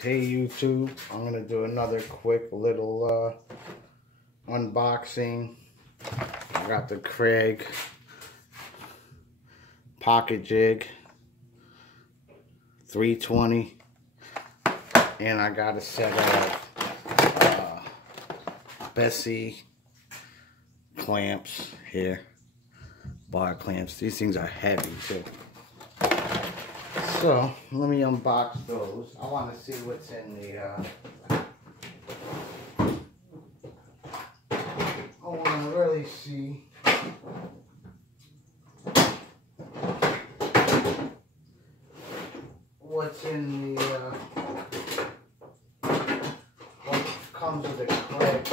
Hey YouTube, I'm gonna do another quick little unboxing. I got the Kreg pocket jig 320, and I got a set of Bessie clamps here, bar clamps. These things are heavy too. So let me unbox those. I want to see what's in the I want to really see what's in the what comes with the Kreg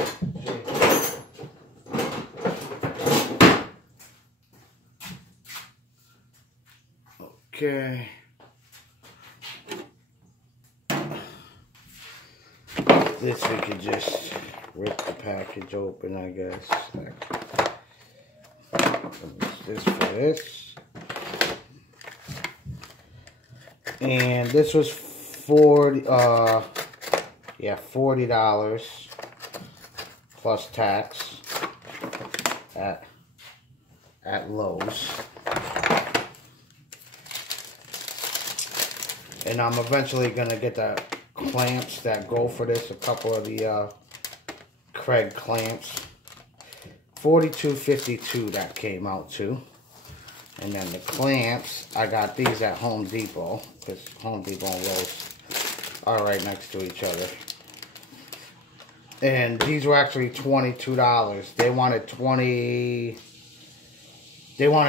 jig. Okay. This we could just rip the package open, I guess. This for this. And this was $40 plus tax at Lowe's. And I'm eventually gonna get the clamps that go for this, a couple of the Kreg clamps. $42.52 that came out to. And then the clamps, I got these at Home Depot, because Home Depot and Lowe's are right next to each other. And these were actually $22. They wanted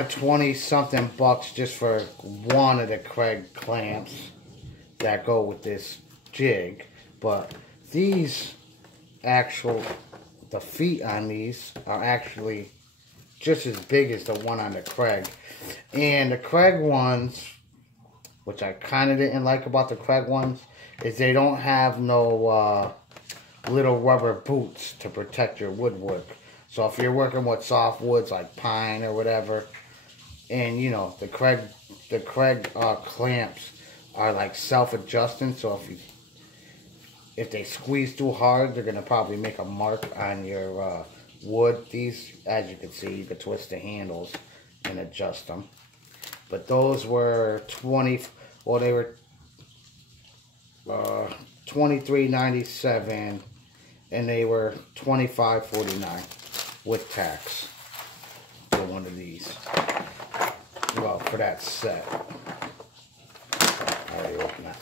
20 something bucks just for one of the Kreg clamps that go with this jig. But these the feet on these are actually just as big as the one on the Kreg. And the Kreg ones, which I kind of didn't like about the Kreg ones, is they don't have no little rubber boots to protect your woodwork. So if you're working with soft woods like pine or whatever, and you know, the Kreg clamps are like self-adjusting, so if they squeeze too hard, they're gonna probably make a mark on your wood. These, as you can see, you can twist the handles and adjust them. But those were $23.97, and they were $25.49 with tax for one of these. Well, for that set. I already opened it.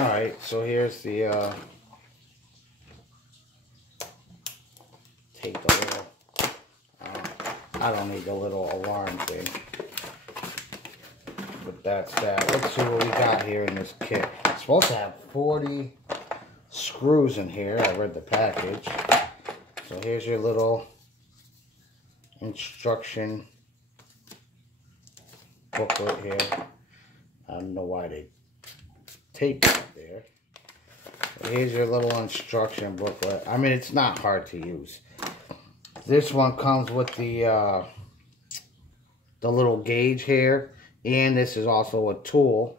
Alright, so here's the take the little I don't need the little alarm thing. But that's that. Let's see what we got here in this kit. It's supposed to have 40 screws in here. I read the package. So here's your little instruction booklet here. I don't know why they taped it there. But here's your little instruction booklet. I mean, it's not hard to use. This one comes with the little gauge here, and this is also a tool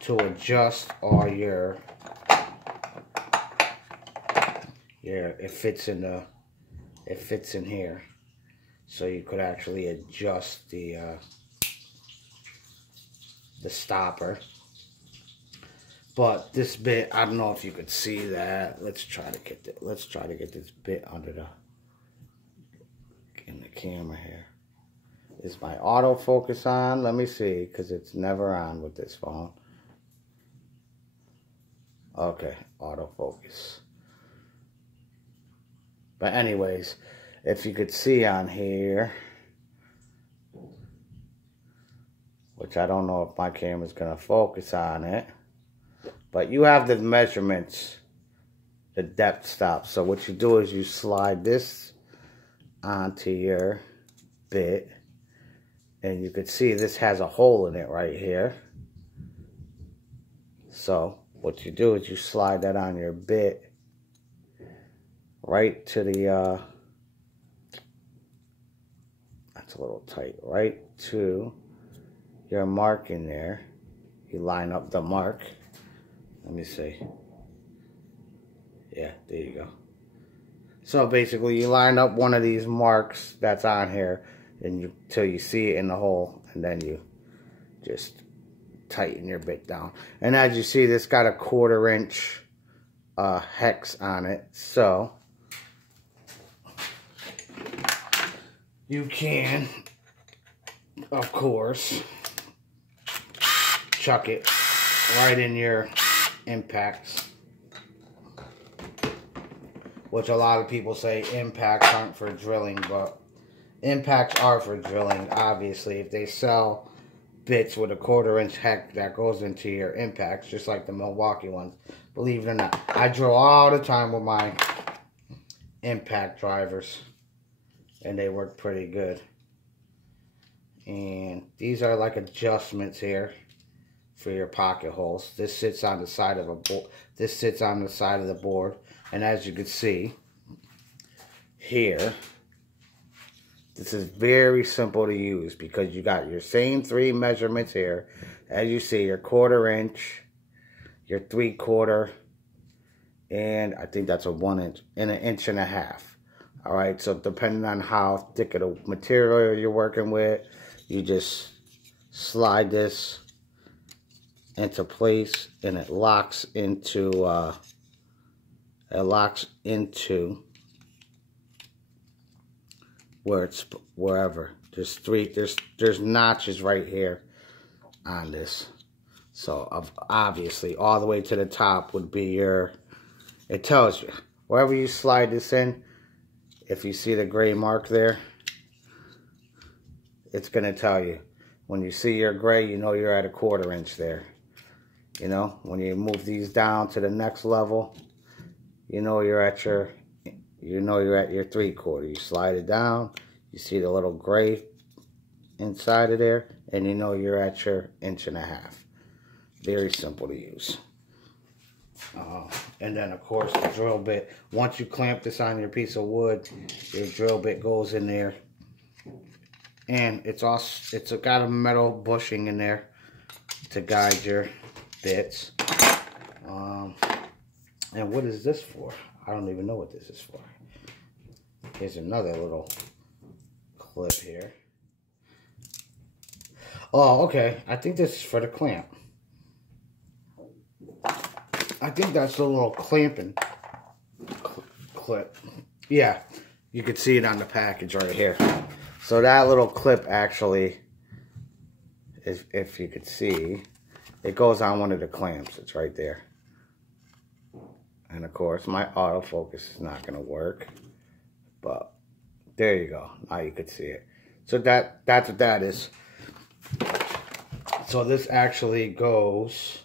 to adjust all your it fits in here, so you could actually adjust the stopper. But this bit, I don't know if you could see that. Let's try to get this bit under in the camera here. Is my autofocus on? Let me see, because it's never on with this phone. Okay, autofocus. But anyways, if you could see on here, which I don't know if my camera's gonna focus on it, but you have the measurements, the depth stop. So what you do is you slide this onto your bit, and you can see this has a hole in it right here. So what you do is you slide that on your bit right to the that's a little tight, right to your mark in there. You line up the mark, Let me see. Yeah, there you go. So basically, you line up one of these marks that's on here, and till you see it in the hole, and then you just tighten your bit down. And as you see, this got a 1/4 inch hex on it, so you can, of course, chuck it right in your impacts. Which a lot of people say impacts aren't for drilling, but impacts are for drilling, obviously. If they sell bits with a 1/4 inch hex that goes into your impacts, just like the Milwaukee ones, believe it or not. I drill all the time with my impact drivers, and they work pretty good. And these are like adjustments here for your pocket holes. This sits on the side of a board. This sits on the side of the board. And as you can see here, this is very simple to use because you got your same 3 measurements here. As you see, your 1/4 inch, your 3/4, and I think that's a 1 inch, and 1.5 inches. All right, so depending on how thick of the material you're working with, you just slide this into place, and it locks into where it's wherever. There's notches right here on this. So obviously all the way to the top would be your, it tells you wherever you slide this in. If you see the gray mark there, it's gonna tell you. When you see your gray, you know you're at a 1/4 inch there. You know, when you move these down to the next level, you know you're at your 3/4. You slide it down, you see the little gray inside of there, and you know you're at your 1.5 inches. Very simple to use. And then of course the drill bit. Once you clamp this on your piece of wood, your drill bit goes in there, and it's got a metal bushing in there to guide your bits. And what is this for? I don't even know what this is for. Here's another little clip here. Oh, okay. I think this is for the clamp. I think that's a little clamping clip. Yeah, you can see it on the package right here. So that little clip actually, if you could see, it goes on one of the clamps. It's right there. And of course, my autofocus is not going to work. But there you go. Now you could see it. So that's what that is. So this actually goes,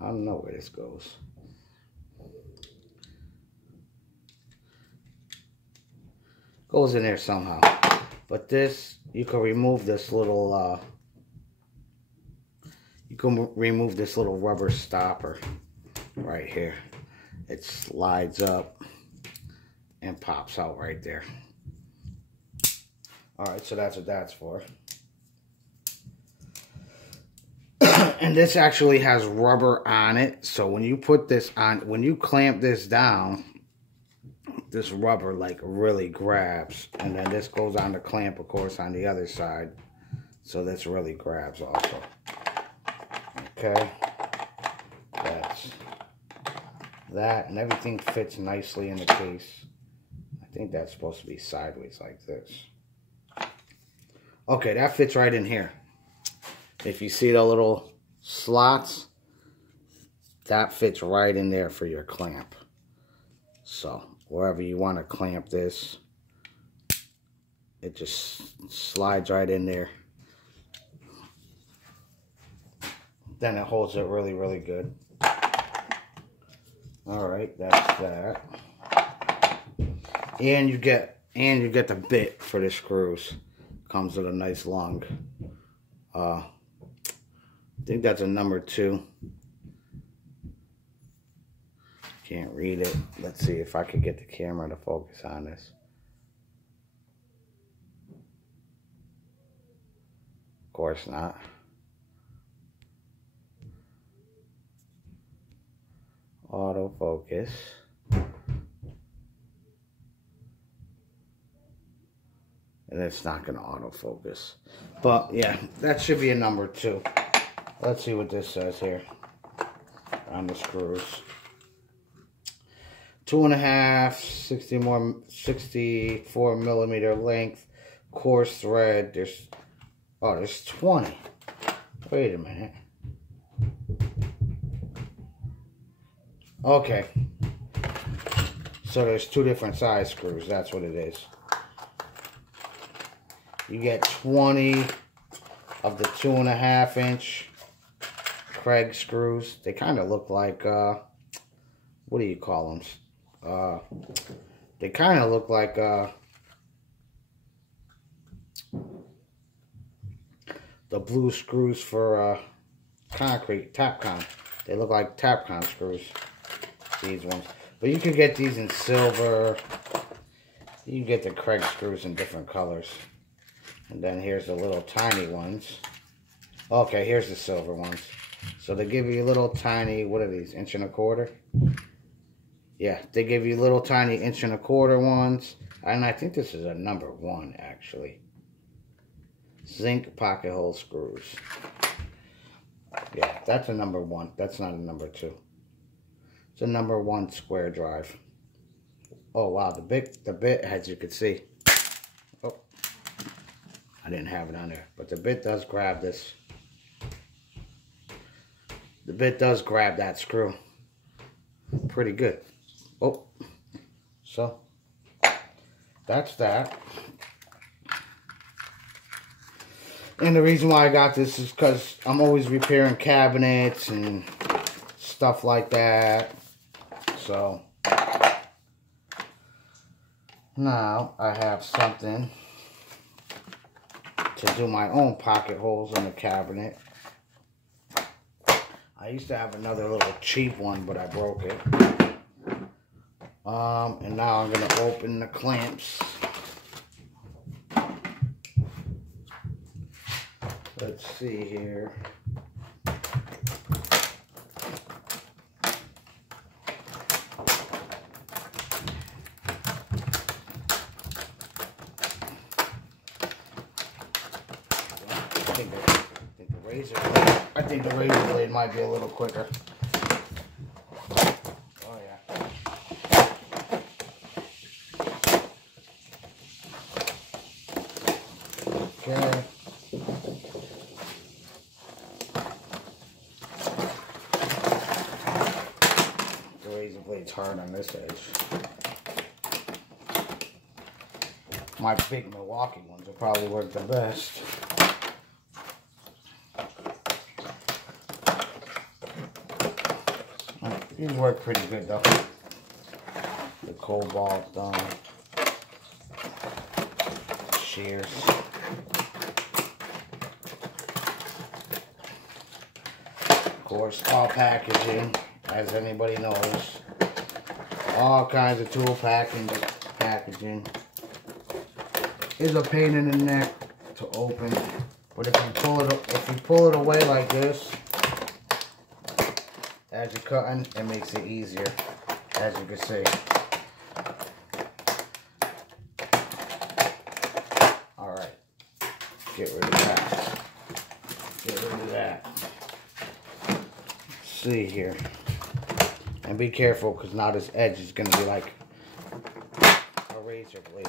I don't know where this goes. Goes in there somehow. But this, you can remove this little, rubber stopper right here. It slides up and pops out right there. Alright, so that's what that's for. And this actually has rubber on it, so when you put this on, when you clamp this down, this rubber like really grabs, and then this goes on the clamp, of course, on the other side, so this really grabs also. Okay, that's that, and everything fits nicely in the case. I think that's supposed to be sideways like this. Okay, that fits right in here. If you see the little slots, that fits right in there for your clamp. So wherever you want to clamp this, it just slides right in there. Then it holds it really, really good. Alright, that's that. And you get the bit for the screws. Comes with a nice long, I think that's a number 2. Can't read it. Let's see if I could get the camera to focus on this. Of course not. Autofocus. And it's not going to autofocus. But yeah, that should be a number 2. Let's see what this says here on the screws. 2.5, 64 millimeter length, coarse thread. There's 20. Wait a minute. Okay. So there's 2 different size screws. That's what it is. You get 20 of the 2.5 inch Kreg screws. They kind of look like, what do you call them? They kind of look like, the blue screws for, concrete, Tapcon. They look like Tapcon screws, these ones. But you can get these in silver. You can get the Kreg screws in different colors. And then here's the little tiny ones. Okay, here's the silver ones. So they give you little tiny, what are these, 1.25 inch? Yeah, they give you little tiny 1.25 inch ones. And I think this is a number 1, actually. Zinc pocket hole screws. Yeah, that's a number 1. That's not a number 2. It's a number 1 square drive. Oh wow, the bit, as you can see. Oh, I didn't have it on there, but the bit does grab this. The bit does grab that screw. Pretty good. Oh, so that's that. And the reason why I got this is because I'm always repairing cabinets and stuff like that. So now I have something to do my own pocket holes in the cabinet. I used to have another little cheap one, but I broke it. And now I'm going to open the clamps. Let's see here. I think the razor blade might be a little quicker. Oh yeah. Okay. The razor blade's hard on this edge. My big Milwaukee ones will probably work the best. These work pretty good though. The cobalt shears. Of course, all packaging, as anybody knows. All kinds of tool packaging is a pain in the neck to open. But if you pull it away like this, as you're cutting, it makes it easier, as you can see. Alright, get rid of that. Get rid of that. Let's see here. And be careful, because now this edge is going to be like a razor blade.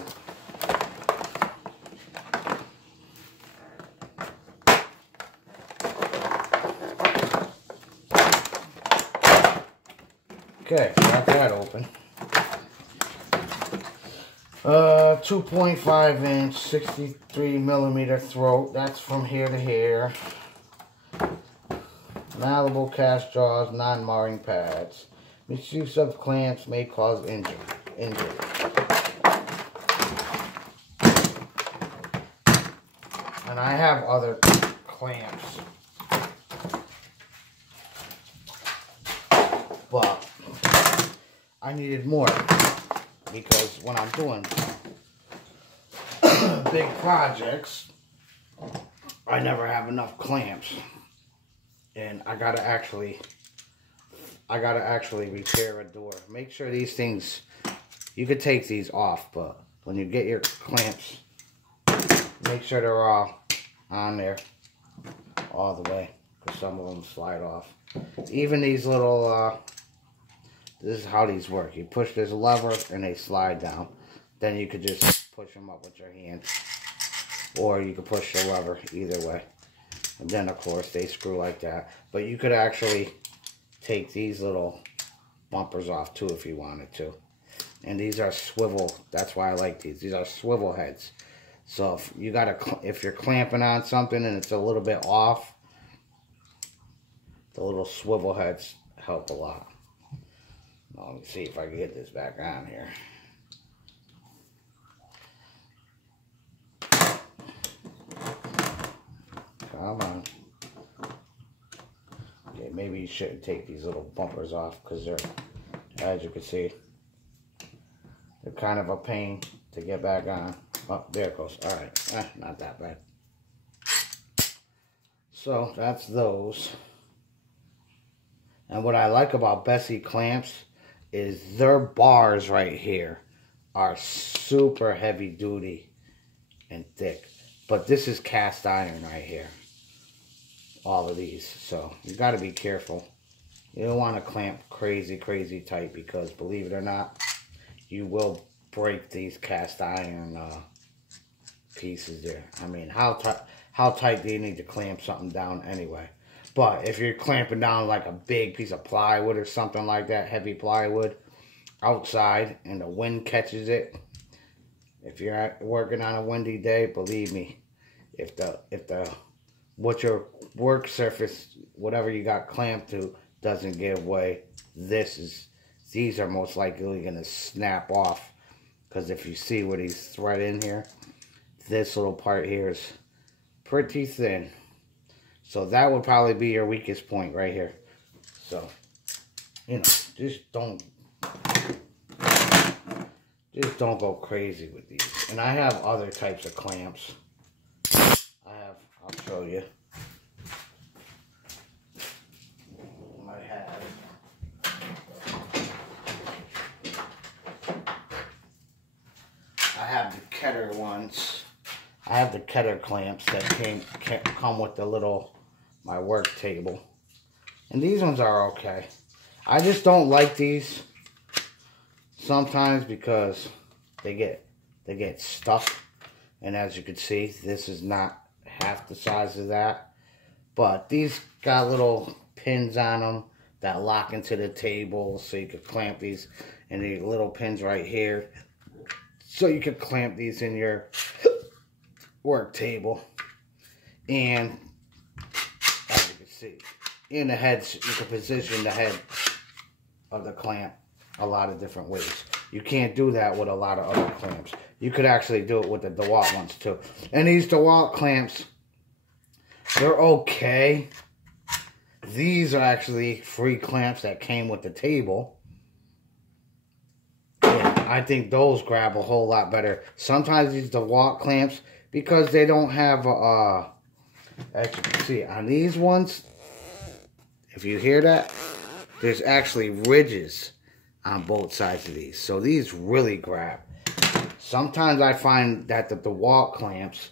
Okay, got that open. 2.5 inch, 63 millimeter throat. That's from here to here. Malleable cast jaws, non-marring pads. Misuse of clamps may cause injury. And I have other clamps, but I needed more because when I'm doing big projects, I never have enough clamps, and I gotta actually I gotta actually repair a door. Make sure these things, you could take these off, but when you get your clamps, make sure they're all on there all the way, because some of them slide off. Even these little, this is how these work. You push this lever and they slide down. Then you could just push them up with your hand, or you could push the lever, either way. And then of course they screw like that. But you could actually take these little bumpers off too if you wanted to. And these are swivel, that's why I like these. These are swivel heads. So if you're clamping on something and it's a little bit off, the little swivel heads help a lot. Now, let me see if I can get this back on here. Come on. Okay, maybe you shouldn't take these little bumpers off because they're, as you can see, they're kind of a pain to get back on. Oh, there it goes. Alright, not that bad. So, that's those. And what I like about Bessie clamps is their bars right here are super heavy duty and thick. But this is cast iron right here. All of these. So, you got to be careful. You don't want to clamp crazy tight because, believe it or not, you will break these cast iron pieces there. I mean, how tight do you need to clamp something down anyway? But if you're clamping down like a big piece of plywood or something like that, heavy plywood, outside, and the wind catches it, if you're working on a windy day, believe me, what your work surface, whatever you got clamped to, doesn't give way, these are most likely going to snap off. Because if you see where these thread in here, this little part here is pretty thin. So that would probably be your weakest point right here. So, you know, just don't go crazy with these. And I have other types of clamps. I'll show you. I have the Ketter ones. I have the Ketter clamps that come with the little, my work table. And these ones are okay. I just don't like these sometimes because they get stuck. And as you can see, this is not half the size of that. But these got little pins on them that lock into the table, so you could clamp these. And the little pins right here, so you could clamp these in your work table. And as you can see, in the heads, you can position the head of the clamp a lot of different ways. You can't do that with a lot of other clamps. You could actually do it with the DeWalt ones too. And these DeWalt clamps, they're okay. These are actually free clamps that came with the table. Yeah, I think those grab a whole lot better. Sometimes these DeWalt clamps, because they don't have, as you can see, on these ones, if you hear that, there's actually ridges on both sides of these. So these really grab. Sometimes I find that the DeWalt clamps,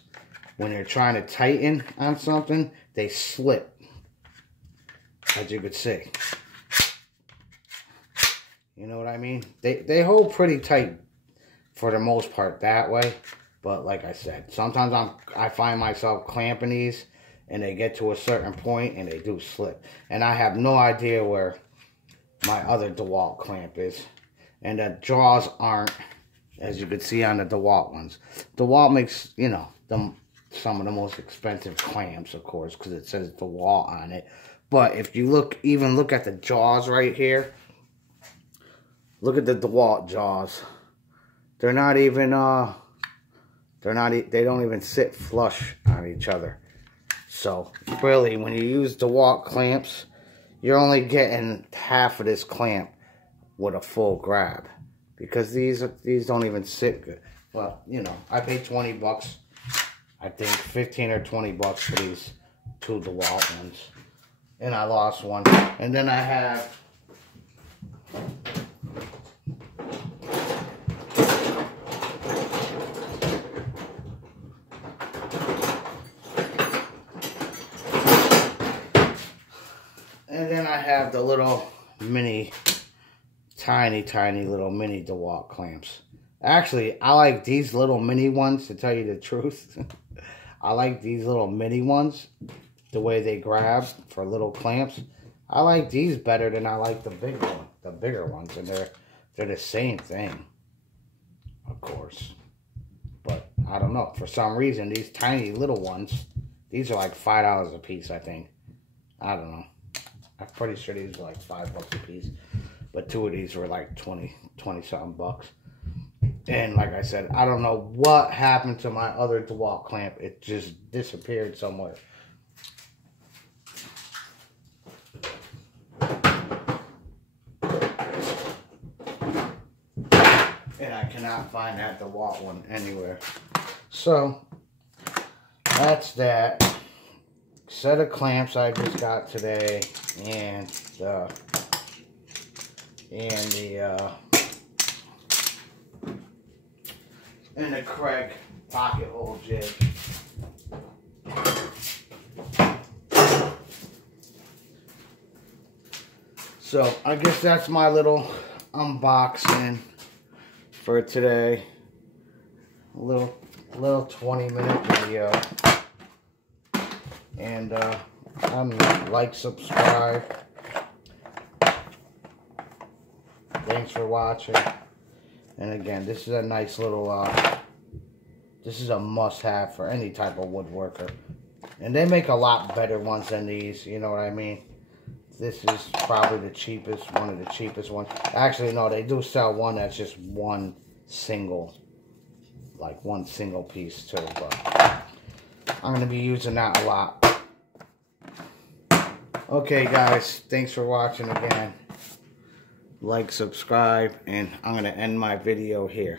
when they're trying to tighten on something, they slip. As you could see. You know what I mean? They hold pretty tight for the most part that way. But like I said, sometimes I find myself clamping these and they get to a certain point and they do slip. And I have no idea where my other DeWalt clamp is. And the jaws aren't, as you can see on the DeWalt ones. DeWalt makes, you know, some of the most expensive clamps, of course, because it says DeWalt on it. But if you even look at the jaws right here, look at the DeWalt jaws. They're not even, they don't even sit flush on each other. So, really, when you use DeWalt clamps, you're only getting half of this clamp with a full grab. Because these don't even sit good. Well, you know, I paid 20 bucks. I think 15 or 20 bucks for these two DeWalt ones. And I lost one. And then I have have the little mini, tiny little mini DeWalt clamps. Actually, I like these little mini ones, to tell you the truth. I like these little mini ones, the way they grab for little clamps. I like these better than I like the bigger ones, and they're the same thing, of course. But I don't know, for some reason these tiny little ones, these are like $5 a piece, I think. I don't know. I'm pretty sure these are like $5 a piece, but 2 of these were like 20 something bucks. And like I said, I don't know what happened to my other DeWalt clamp. It just disappeared somewhere. And I cannot find that DeWalt one anywhere. So, that's that. Set of clamps I just got today. And the Kreg pocket hole jig. So I guess that's my little unboxing for today. A little 20-minute video. And like, subscribe. Thanks for watching. And again, this is a nice little, this is a must-have for any type of woodworker. And they make a lot better ones than these, you know what I mean? This is probably the cheapest, one of the cheapest ones. Actually, no, they do sell one that's just one single piece too. But I'm going to be using that a lot. Okay, guys, thanks for watching again. Like, subscribe, and I'm going to end my video here.